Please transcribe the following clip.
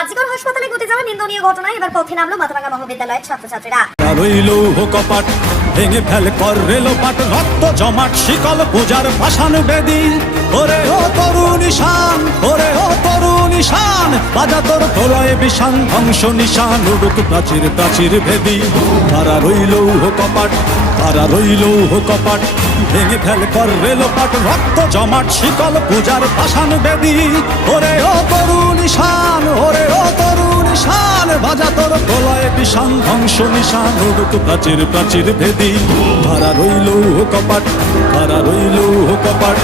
আজিগর হাসপাতালে ঘটে যাওয়া নিন্দনীয় ঘটনায় এবার পথে নামলো মাথাভাঙা মহাবিদ্যালয়ের ছাত্রছাত্রীরা। রইল কপাট ভেঙে ফেল কর রেলোপাট, রক্ত জমাট শিকল পূজার পাষাণ বেদী। ওরে ও তরুণ ঈশান, ওরে ও তরুণ ঈশান, বাজা তোর প্রলয় বিষান, ধ্বংস নিশান উড়ুক প্রাচীর প্রাচীর ভেদী। তারা রইল কপাট, তারা রইল কপাট ভেঙে ফেল কর রেলোপাট, রক্ত জমাট শিকল পূজার পাষাণ বেদী। ওরে ও তরুণ ঈশান, ওরে ও তরুণ ঈশান, বাজা তোর প্রলয় বিষান, ধ্বংস নিশান উড়ুক প্রাচীর প্রাচীর ভেদী। তারা রইল কপাট, তারা রইল কপাট।